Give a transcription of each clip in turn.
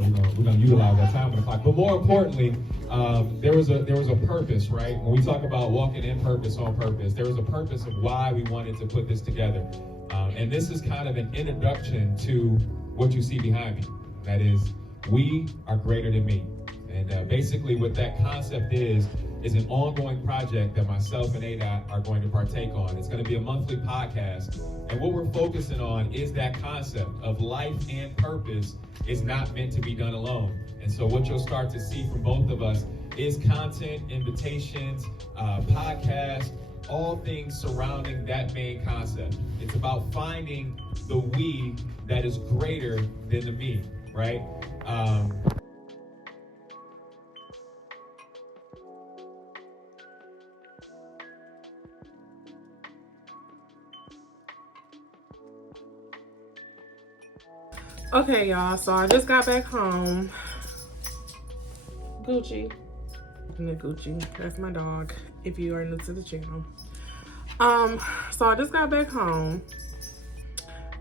So we're gonna utilize that time on the clock. But more importantly, there was a purpose, right? When we talk about walking in purpose on purpose, there was a purpose of why we wanted to put this together. And this is kind of an introduction to what you see behind me. That is, we are greater than me. And basically what that concept is an ongoing project that myself and ADOT are going to partake on. It's going to be a monthly podcast. And what we're focusing on is that concept of life and purpose is not meant to be done alone. And so what you'll start to see from both of us is content, invitations, podcasts, all things surrounding that main concept. It's about finding the we that is greater than the me, right? Okay, y'all, so I just got back home. Gucci. Gucci, that's my dog, if you are new to the channel. So I just got back home.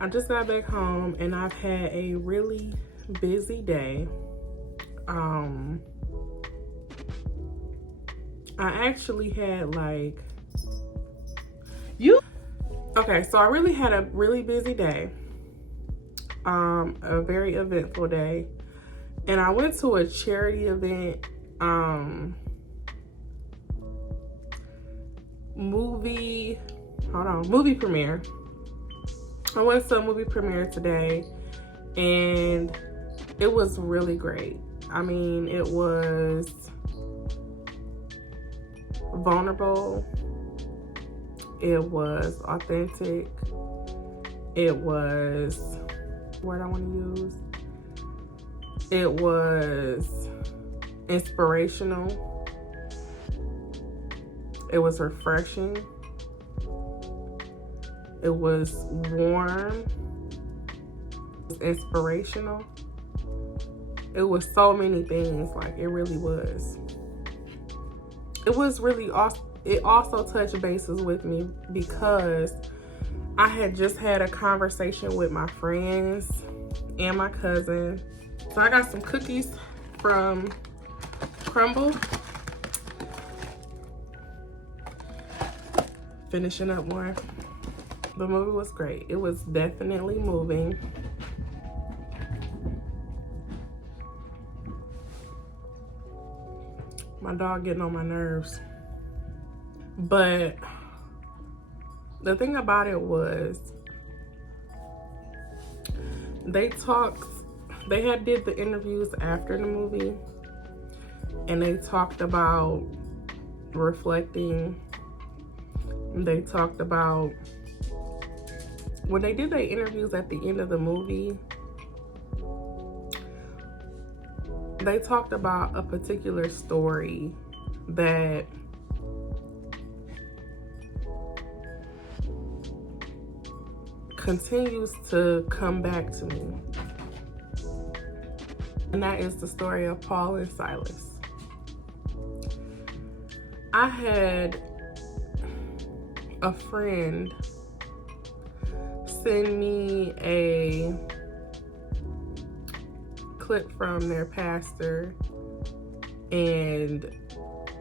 And I've had a really busy day. I actually had so I really had a really busy day. A very eventful day. And I went to a charity event, movie premiere. I went to a movie premiere today, and it was really great. I mean, it was vulnerable. It was authentic. It was, word I want to use. It was inspirational. It was refreshing. It was warm. It was inspirational. It was so many things, it really was. It was really awesome. It also touched bases with me because I had just had a conversation with my friends and my cousin. So I got some cookies from Crumble. Finishing up one. The movie was great. It was definitely moving. My dog getting on my nerves. But the thing about it was, they had did the interviews after the movie, and they talked about reflecting. They talked about, when they did their interviews at the end of the movie, they talked about a particular story that continues to come back to me. And that is the story of Paul and Silas. I had a friend send me a clip from their pastor, and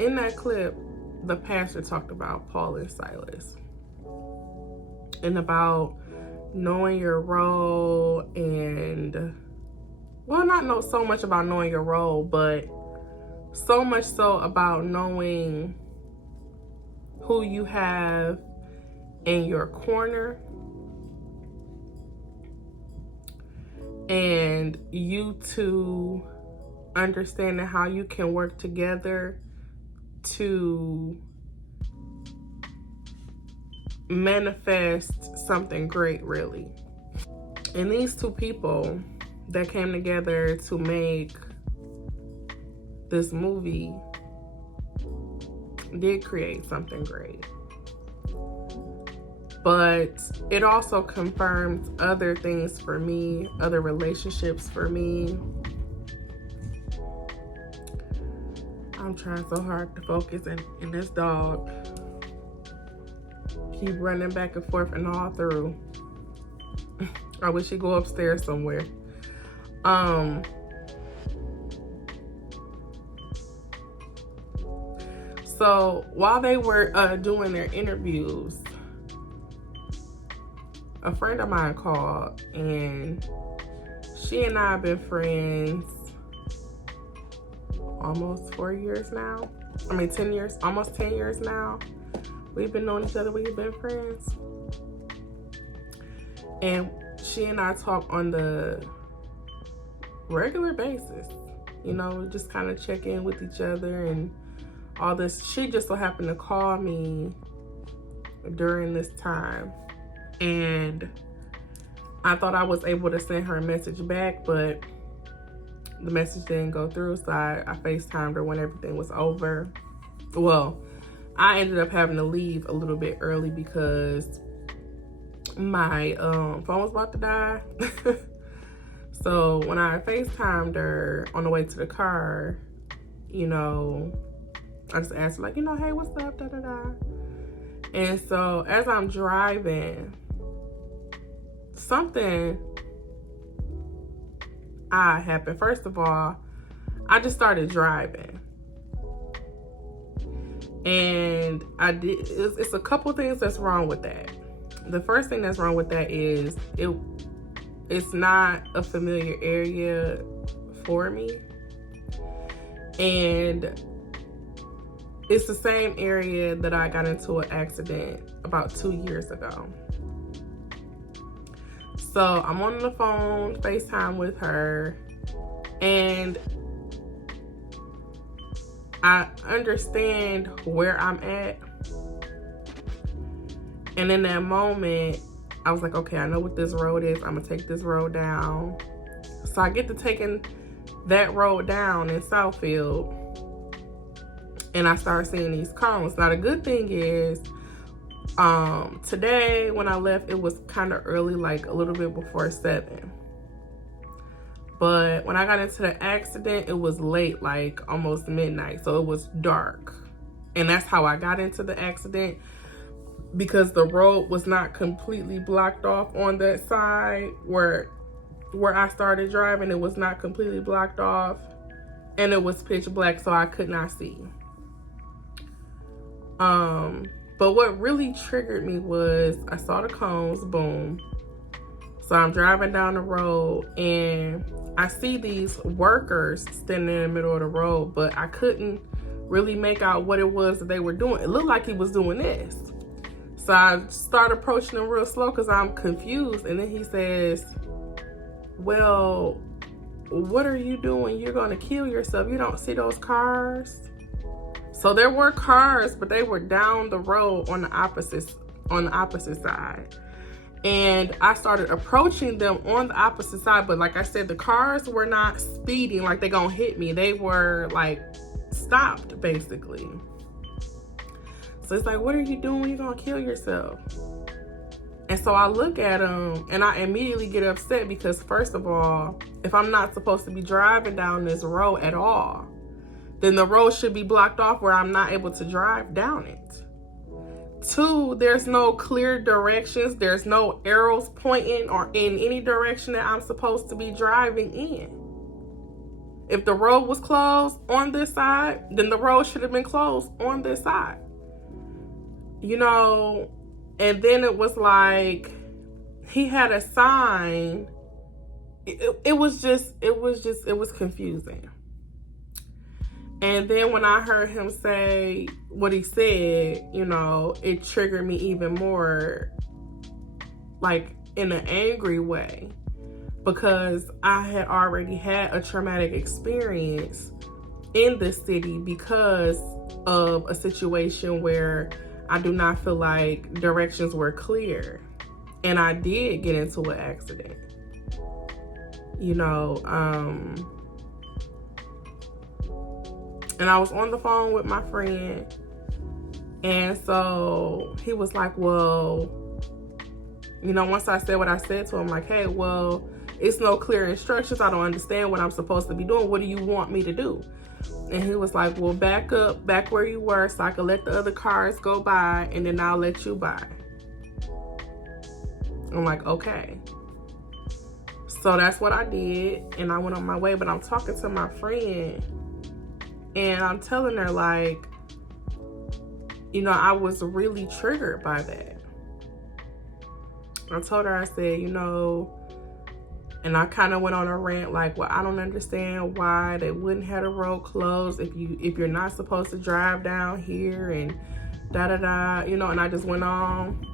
in that clip, the pastor talked about Paul and Silas and about knowing your role, and not so much about knowing your role, but so much so about knowing who you have in your corner, and you two understanding how you can work together to manifest something great, really. And these two people that came together to make this movie did create something great. But it also confirms other things for me, other relationships for me. I'm trying so hard to focus, and this dog keep running back and forth and all through. I wish he'd go upstairs somewhere. So while they were doing their interviews, a friend of mine called, and she and I have been friends almost 4 years now. 10 years, almost 10 years now. We've been knowing each other, we've been friends. And she and I talk on the regular basis. You know, just kind of check in with each other and all this. She just so happened to call me during this time. And I thought I was able to send her a message back, but the message didn't go through. So I FaceTimed her when everything was over. Well, I ended up having to leave a little bit early because my phone was about to die. So when I FaceTimed her on the way to the car, you know, I just asked her, like, you know, hey, what's up, da da da. And so as I'm driving, something odd happened. First of all, I just started driving. And it's a couple things that's wrong with that. The first thing that's wrong with that is it's not a familiar area for me. And it's the same area that I got into an accident about 2 years ago. So I'm on the phone, FaceTime with her, and I understand where I'm at. And in that moment, I was like, okay, I know what this road is. I'm gonna take this road down. So I get to taking that road down in Southfield, and I start seeing these cones. Now the good thing is, today when I left, it was kind of early, like a little bit before 7. But when I got into the accident, it was late, like almost midnight. So it was dark. And that's how I got into the accident, because the road was not completely blocked off on that side where I started driving. It was not completely blocked off, and it was pitch black, so I could not see. But what really triggered me was I saw the cones, boom. So I'm driving down the road and I see these workers standing in the middle of the road, but I couldn't really make out what it was that they were doing. It looked like he was doing this. So I start approaching him real slow because I'm confused. And then he says, well, what are you doing? You're going to kill yourself. You don't see those cars? So there were cars, but they were down the road on the opposite side. And I started approaching them on the opposite side. But like I said, the cars were not speeding like they gonna hit me. They were like stopped, basically. So it's like, what are you doing? You're gonna kill yourself. And so I look at him and I immediately get upset because, first of all, if I'm not supposed to be driving down this road at all, then the road should be blocked off where I'm not able to drive down it. 2, there's no clear directions. There's no arrows pointing or in any direction that I'm supposed to be driving in. If the road was closed on this side, then the road should have been closed on this side. You know, and then it was like he had a sign. It was confusing. And then when I heard him say what he said, you know, it triggered me even more, like in an angry way, because I had already had a traumatic experience in this city because of a situation where I do not feel like directions were clear. And I did get into an accident. You know, and I was on the phone with my friend, and so he was like, well, you know, once I said what I said to him, like, hey, well, it's no clear instructions. I don't understand what I'm supposed to be doing. What do you want me to do? And he was like, well, back where you were so I could let the other cars go by, and then I'll let you by. I'm like, okay. So that's what I did, and I went on my way. But I'm talking to my friend, and I'm telling her, like, you know, I was really triggered by that. I told her, I said, you know, and I kind of went on a rant like, well, I don't understand why they wouldn't have the road closed if you're not supposed to drive down here and da-da-da, you know, and I just went on.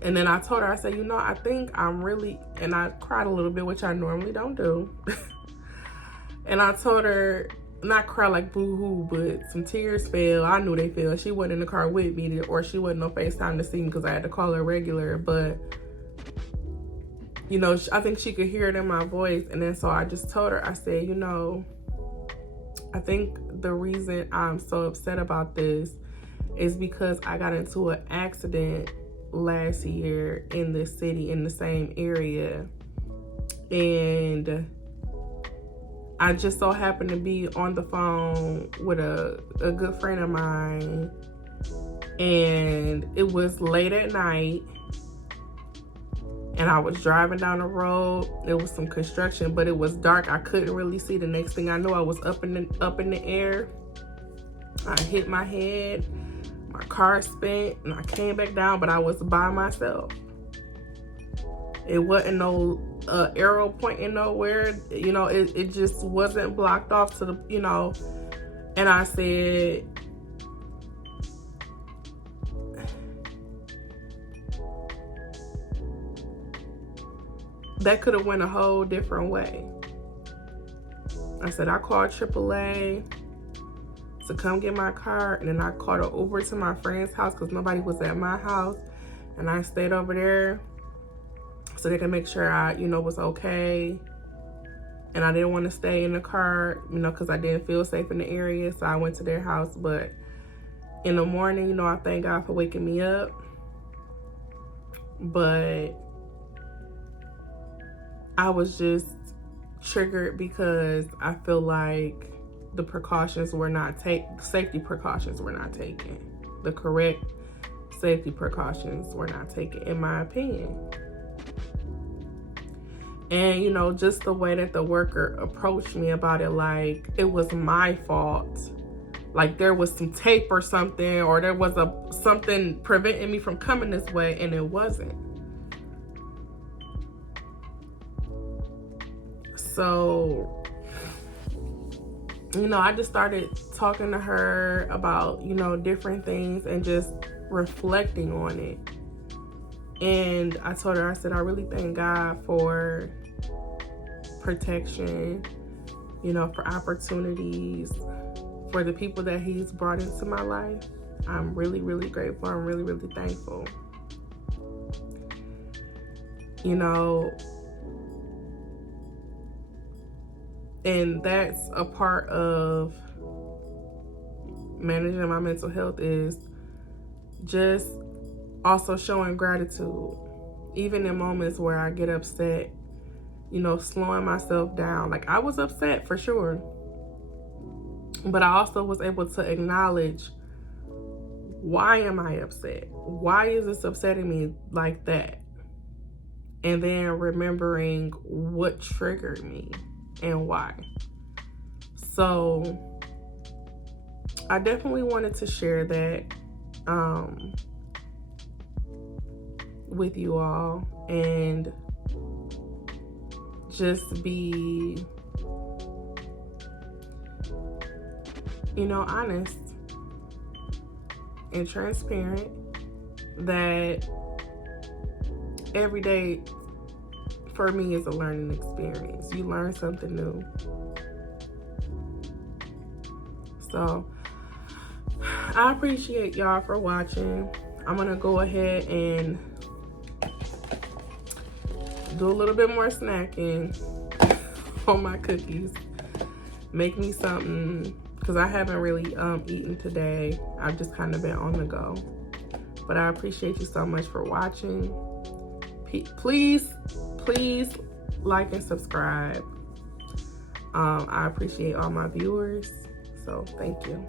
And then I told her, I said, you know, I think I'm really, and I cried a little bit, which I normally don't do. And I told her, not cry like boo-hoo, but some tears fell. I knew they fell. She wasn't in the car with me, or she wasn't on FaceTime to see me because I had to call her regular. But, you know, I think she could hear it in my voice. And then so I just told her, I said, you know, I think the reason I'm so upset about this is because I got into an accident last year in this city, in the same area. And I just so happened to be on the phone with a good friend of mine, and it was late at night, and I was driving down the road. There was some construction, but it was dark. I couldn't really see. The next thing I knew, I was up in the air. I hit my head. My car spent, and I came back down, but I was by myself. It wasn't no arrow pointing nowhere. You know, it just wasn't blocked off to the, you know. And I said, that could have went a whole different way. I said, I called AAA to come get my car, and then I called an Uber to my friend's house because nobody was at my house, and I stayed over there so they can make sure I, you know, was okay. And I didn't want to stay in the car, you know, because I didn't feel safe in the area, so I went to their house. But in the morning, you know, I thank God for waking me up. But I was just triggered because I feel like the precautions were not safety precautions were not taken. The correct safety precautions were not taken, in my opinion. And, you know, just the way that the worker approached me about it, like it was my fault. Like there was some tape or something, or there was something preventing me from coming this way, and it wasn't. So, you know, I just started talking to her about, you know, different things and just reflecting on it. And I told her, I said, I really thank God for protection, you know, for opportunities, for the people that he's brought into my life. I'm really, really grateful. I'm really, really thankful. You know, and that's a part of managing my mental health, is just also showing gratitude, even in moments where I get upset, you know, slowing myself down. Like I was upset for sure, but I also was able to acknowledge, why am I upset? Why is this upsetting me like that? And then remembering what triggered me and why. So I definitely wanted to share that with you all, and just be, you know, honest and transparent, that every day for me is a learning experience. You learn something new. So I appreciate y'all for watching. I'm gonna go ahead and do a little bit more snacking on my cookies. Make me something, because I haven't really eaten today. I've just kind of been on the go. But I appreciate you so much for watching. Please like and subscribe. I appreciate all my viewers, so thank you.